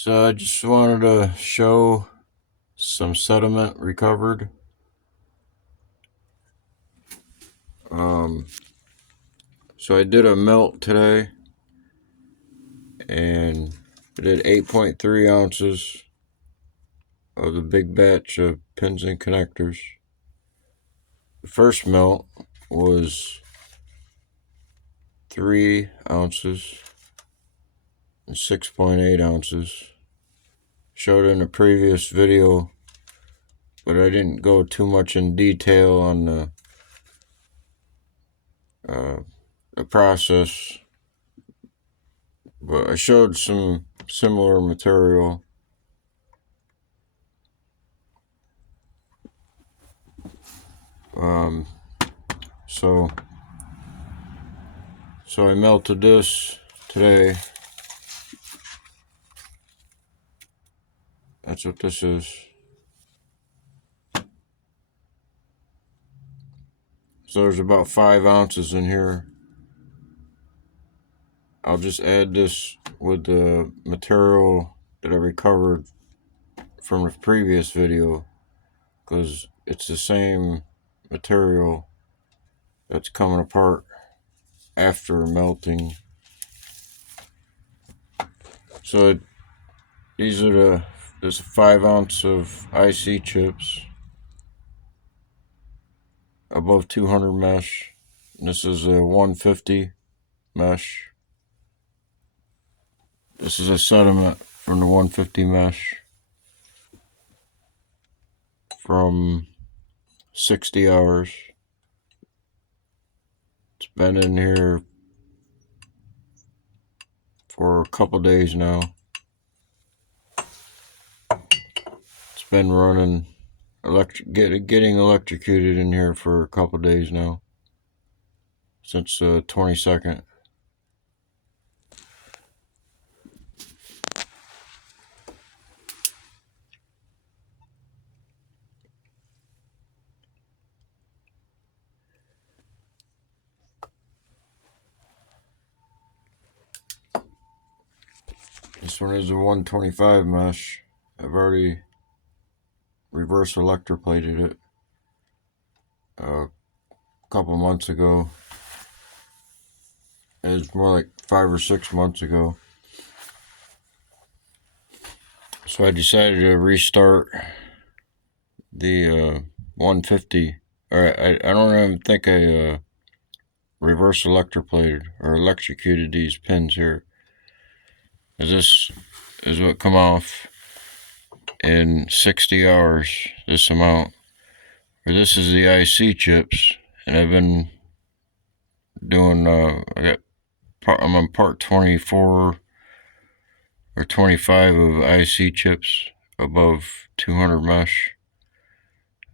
So I just wanted to show some sediment recovered. So I did a melt today, and I did 8.3 ounces of the big batch of pins and connectors. The first melt was 3 ounces and 6.8 ounces. Showed in a previous video, but I didn't go too much in detail on the process. But I showed some similar material. So I melted this today. That's what this is. So there's about 5 ounces in here. I'll just add this with the material that I recovered from the previous video, because it's the same material that's coming apart after melting. So these are there's a 5 ounce of IC chips above 200 mesh. And this is a 150 mesh. This is a sediment from the 150 mesh from 60 hours. It's been in here for a couple days now. It's been running, getting electrocuted in here for a couple days now, since the 22nd. This one is a 125 mesh. I've already reverse electroplated it a couple months ago. It was more like 5 or 6 months ago. So I decided to restart the 150. Or I don't even think I reverse electroplated or electrocuted these pins here. This is what come off in 60 hours, this amount. Or this is the IC chips, and I've been doing, I'm on part 24 or 25 of IC chips above 200 mesh.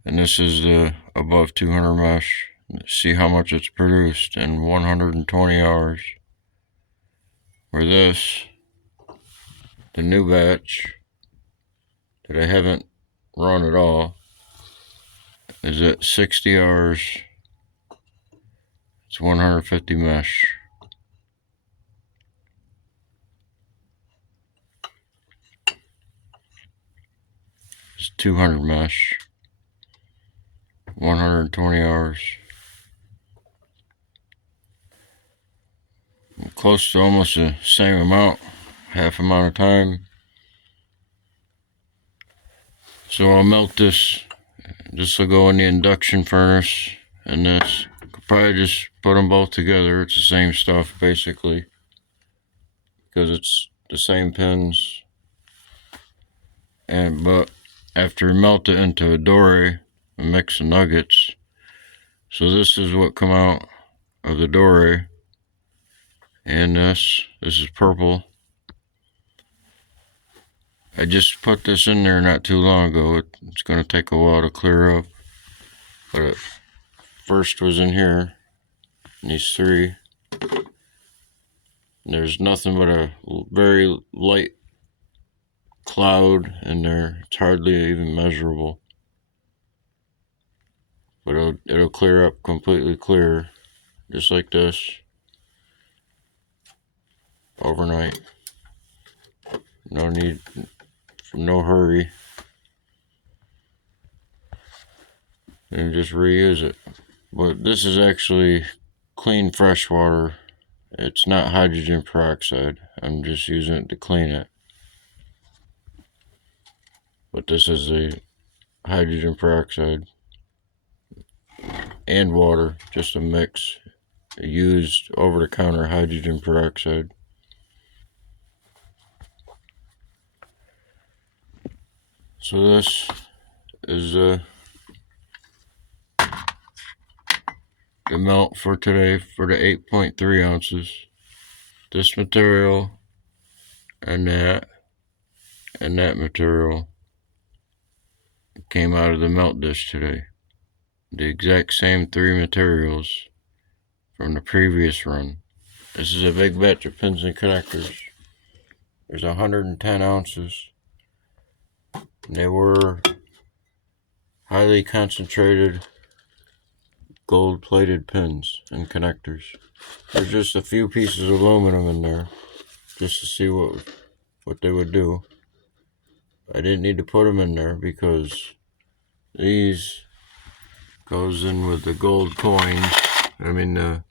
And this is the above 200 mesh. See how much it's produced in 120 hours. Where this, the new batch that I haven't run at all, is at 60 hours. It's 150 mesh. It's 200 mesh. 120 hours. Close to almost the same amount, half amount of time. So I'll melt this. This will go in the induction furnace, and this. Could probably just put them both together. It's the same stuff basically, because it's the same pins. But after melt it into a Dore and mix the nuggets. So this is what come out of the Dore. And this is purple. I just put this in there not too long ago. It's going to take a while to clear up. But it first was in here, these 3. And there's nothing but a very light cloud in there. It's hardly even measurable. But it'll clear up completely clear, just like this, overnight. No no hurry, and just reuse it. But this is actually clean fresh water. It's not hydrogen peroxide. I'm just using it to clean it. But this is a hydrogen peroxide and water, just a mix. Used over-the-counter hydrogen peroxide. So this is the melt for today for the 8.3 ounces. This material and that material came out of the melt dish today. The exact same 3 materials from the previous run. This is a big batch of pins and connectors. There's 110 ounces. They were highly concentrated gold-plated pins and connectors. There's just a few pieces of aluminum in there just to see what they would do. I didn't need to put them in there because these goes in with the gold coins. I mean the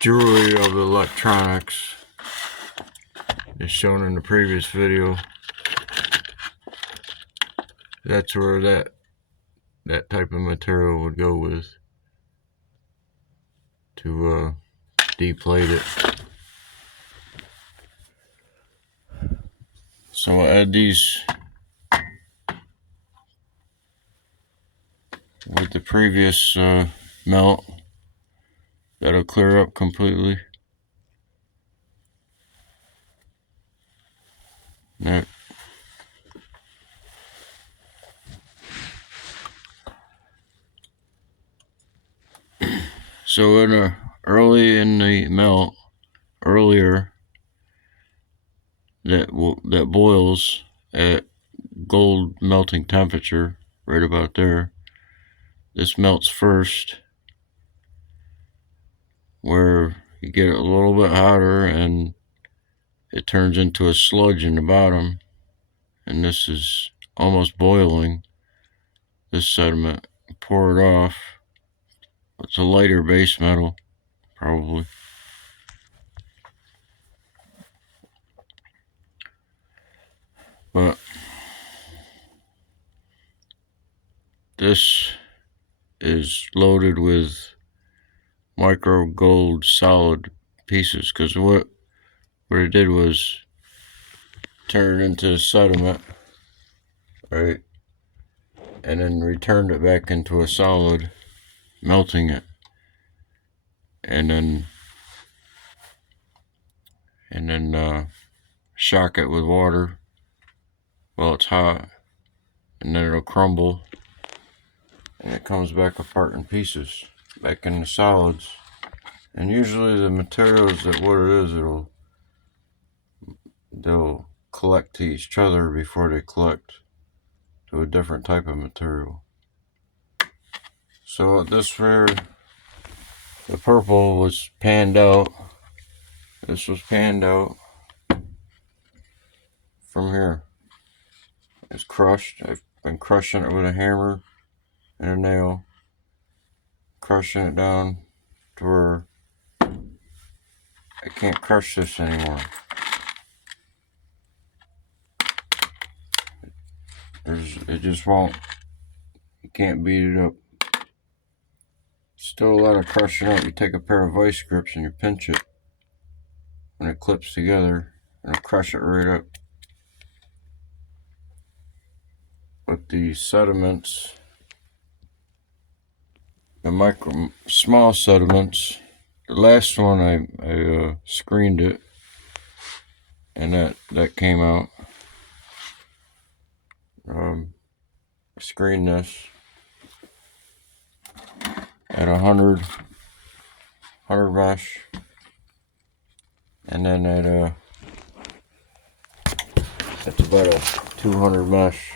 jewelry of the electronics is shown in the previous video. That's where that type of material would go with to deplate it. So I'll add these with the previous melt. That'll clear up completely. Right. So early in the melt, earlier, that boils at gold melting temperature, right about there. This melts first, where you get it a little bit hotter and it turns into a sludge in the bottom, and this is almost boiling. This sediment, pour it off. It's a lighter base metal, probably. But this is loaded with micro gold solid pieces, because what it did was turn it into sediment, right, and then returned it back into a solid, melting it, and then shock it with water while it's hot, and then it'll crumble and it comes back apart in pieces, back into solids. And usually the materials that what it is, they'll collect to each other before they collect to a different type of material. So this here, the purple was panned out. This was panned out from here. It's crushed. I've been crushing it with a hammer and a nail, crushing it down to where I can't crush this anymore. It just won't. You can't beat it up. Still a lot of crushing out. You take a pair of vice grips and you pinch it when it clips together, and it'll crush it right up. But the sediments, the small sediments, the last one I screened it, and that came out. Screen this at 100 mesh, and then it's about a 200 mesh.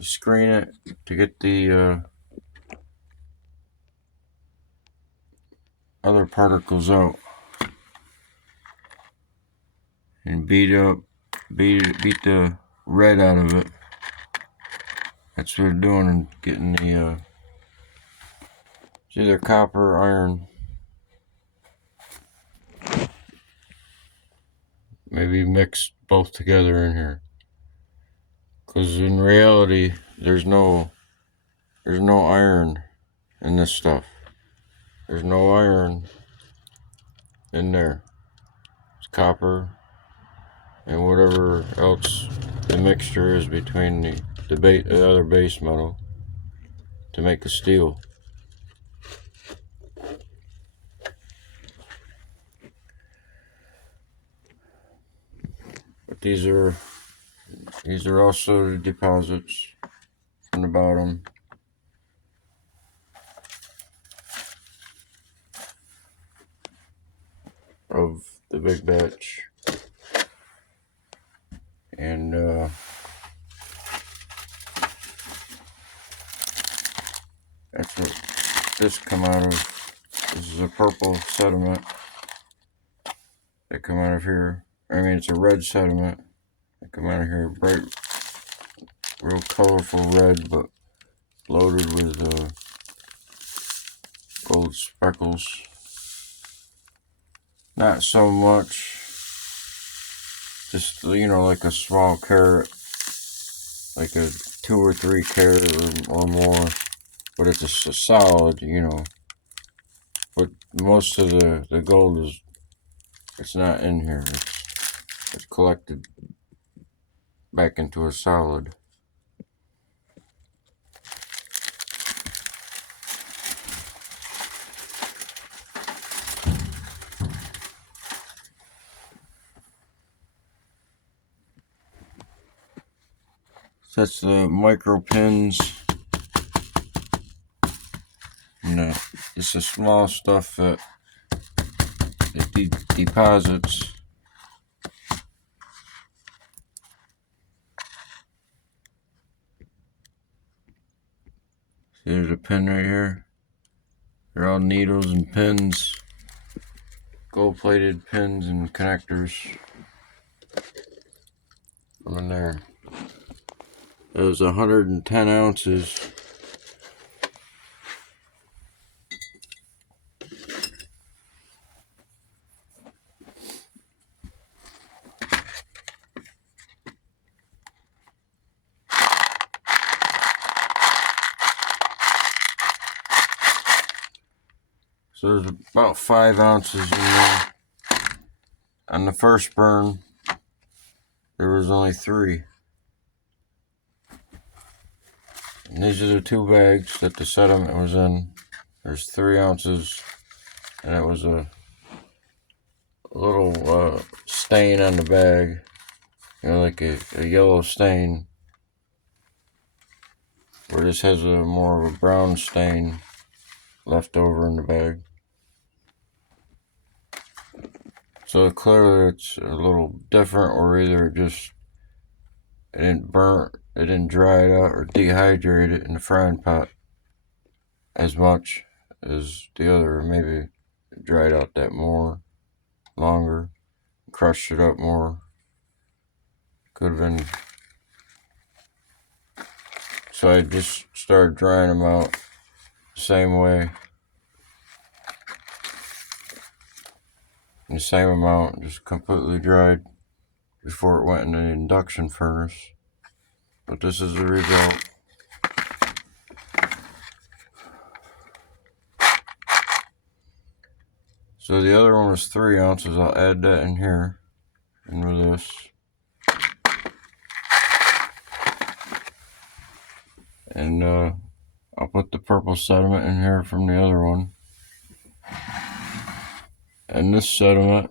Screen it to get the other particles out and beat the red out of it. That's what we're doing and getting the it's either copper or iron. Maybe mix both together in here. Because in reality, there's no iron in this stuff. There's no iron in there. It's copper and whatever else the mixture is between the other base metal to make the steel. But these are also the deposits from the bottom. Of the big batch. And that's what this come out of. This is a purple sediment that come out of here. I mean, it's a red sediment that come out of here. Bright, real colorful red, but loaded with gold speckles. Not so much, just, like a small carat, like a 2 or 3 carat or more, but it's a solid, But most of the gold it's not in here. It's collected back into a solid. So that's the micro pins. And it's the small stuff that deposits. See, there's a pin right here. They're all needles and pins. Gold-plated pins and connectors. From in there. It was 110 ounces. So there's about 5 ounces in there. On the first burn, there was only 3. And these are the 2 bags that the sediment was in. There's 3 ounces, and it was a little stain on the bag, like a yellow stain, where this has a more of a brown stain left over in the bag. So clearly it's a little different, or either it didn't burn, it didn't dry it out or dehydrate it in the frying pot as much as the other. Maybe it dried out that longer, crushed it up more. Could have been. So I just started drying them out the same way. In the same amount, just completely dried before it went in the induction furnace. But this is the result. So the other one was 3 ounces. I'll add that in here, in with this. And I'll put the purple sediment in here from the other one. And this sediment,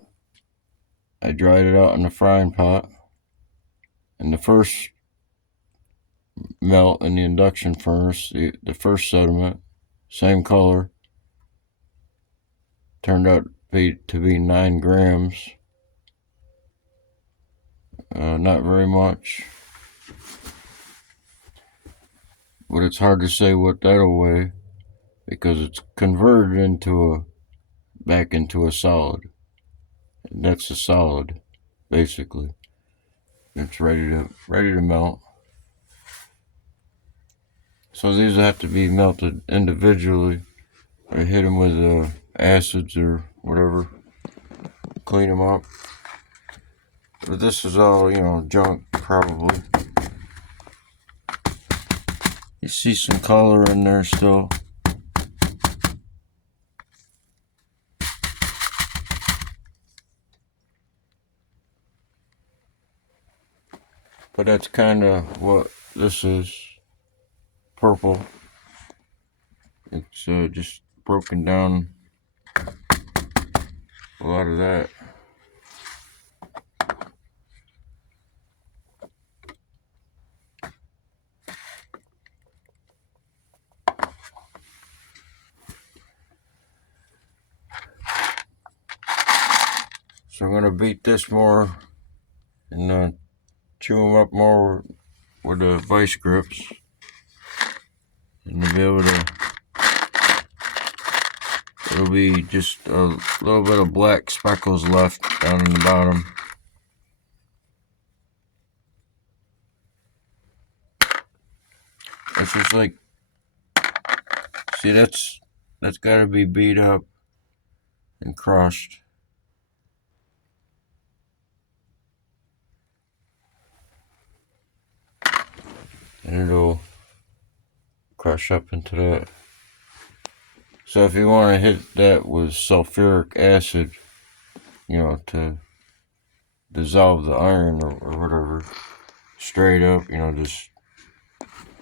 I dried it out in the frying pot. And the first melt in the induction furnace, the first sediment, same color, turned out to be 9 grams. Not very much. But it's hard to say what that'll weigh, because it's converted into a back into a solid. And that's a solid, basically. It's ready to melt. So these have to be melted individually. I hit them with acids or whatever. Clean them up. But this is all, junk, probably. You see some color in there still. But that's kind of what this is. Purple. It's just broken down a lot of that. So I'm going to beat this more and chew them up more with the vice grips. And to be able to, it'll be just a little bit of black speckles left down in the bottom. It's just like, see, that's got to be beat up and crushed. And it'll crush up into that. So if you want to hit that with sulfuric acid, to dissolve the iron or whatever, straight up,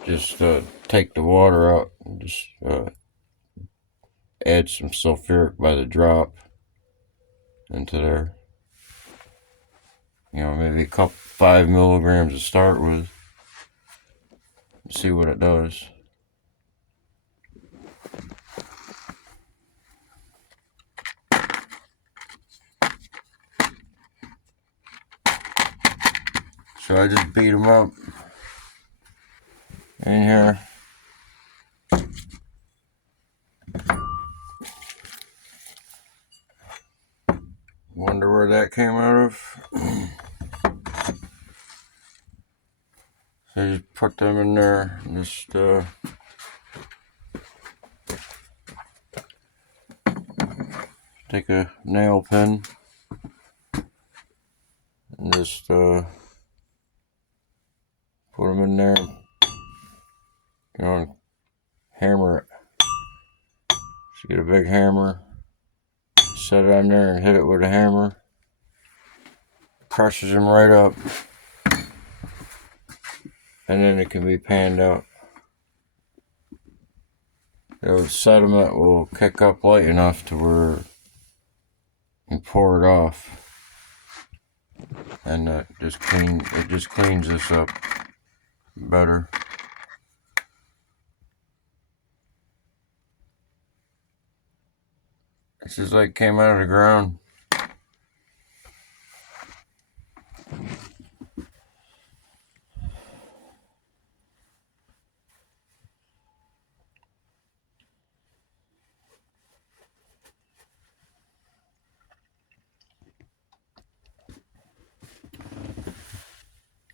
just take the water out and just add some sulfuric by the drop into there. Maybe a couple 5 milligrams to start with. See what it does. So I just beat them up in here. Wonder where that came out of. So just put them in there and just take a nail pen and just put them in there, and hammer it. So get a big hammer, set it on there and hit it with a hammer. Crushes them right up. And then it can be panned out. The sediment will kick up light enough to where you can pour it off. And it just cleans this up better. It's just like came out of the ground.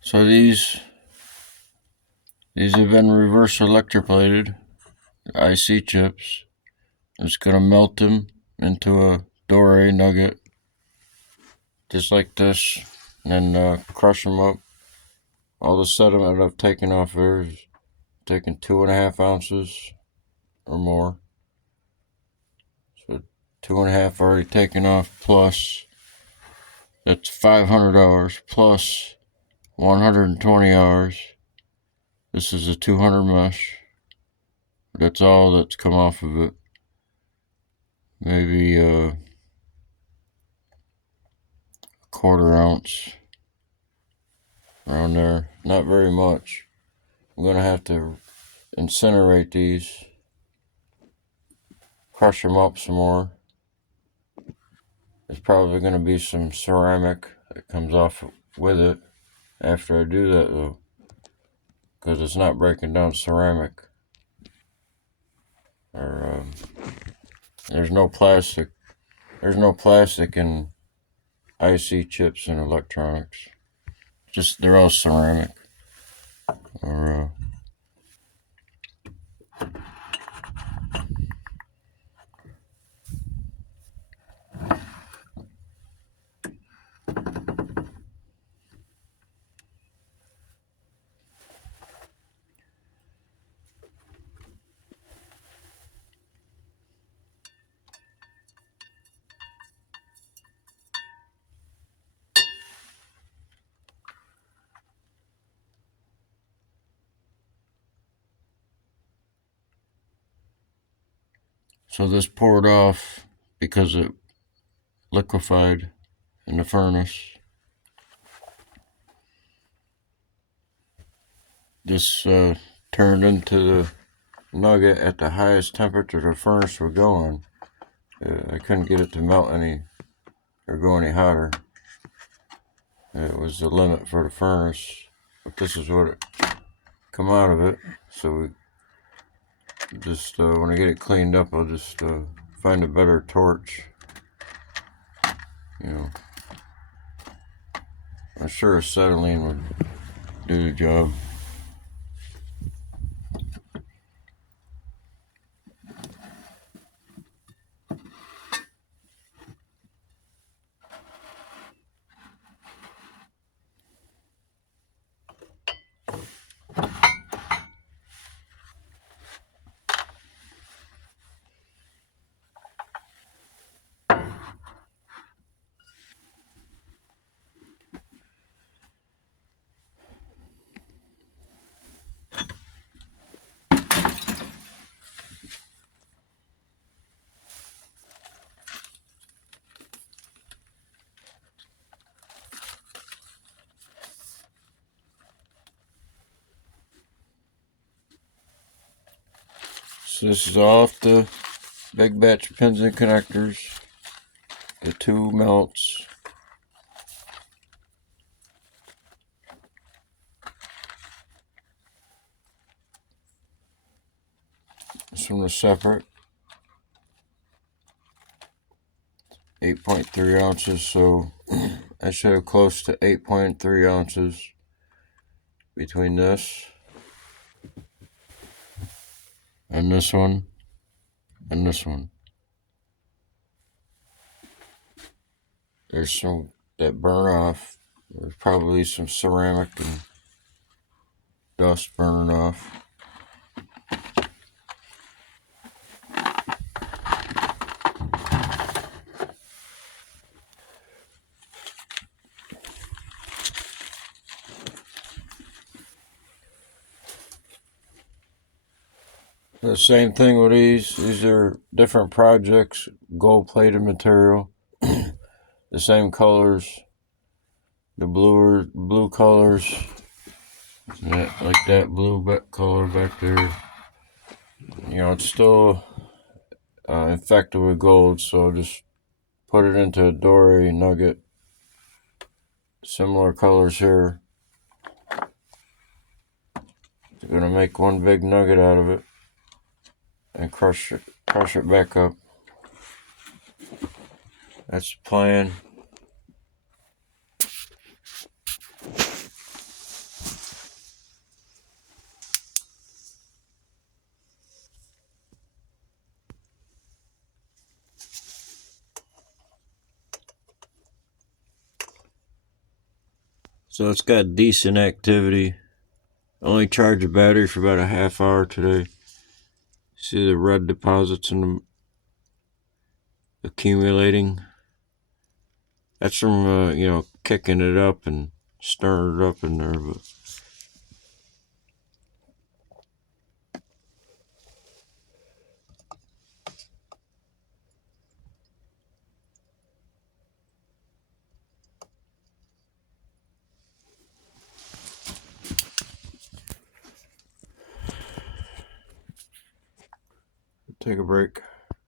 So these have been reverse electroplated, IC chips. It's gonna melt them into a Dore nugget, just like this, and then crush them up. All the sediment I've taken off there is taking 2.5 ounces or more. So 2.5 already taken off, plus that's $500 plus 120 hours. This is a 200 mesh. That's all that's come off of it. Maybe a 1/4 ounce around there. Not very much. I'm gonna have to incinerate these, crush them up some more. There's probably gonna be some ceramic that comes off with it after I do that, though, because it's not breaking down ceramic. Or there's no plastic there's no plastic in IC chips and electronics. Just they're all ceramic. Or so this poured off because it liquefied in the furnace. This turned into the nugget at the highest temperature the furnace would go on. I couldn't get it to melt any or go any hotter. It was the limit for the furnace, but this is what it come out of it. So we just when I get it cleaned up, I'll just find a better torch. You know, I'm sure acetylene would do the job. So this is off the big batch pins and connectors. The 2 melts. This one is separate. 8.3 ounces, so I should have close to 8.3 ounces between this and this one and this one. There's some that burn off. There's probably some ceramic and dust burning off. The same thing with these. These are different projects, gold plated material. The same colors, the blue colors, like that blue color back there. You know, it's still infected with gold, so just put it into a Dore nugget. Similar colors here. We're gonna make one big nugget out of it and crush it back up. That's the plan. So it's got decent activity. Only charged the battery for about a half hour today. See the red deposits in them accumulating? That's from kicking it up and stirring it up in there. But take a break.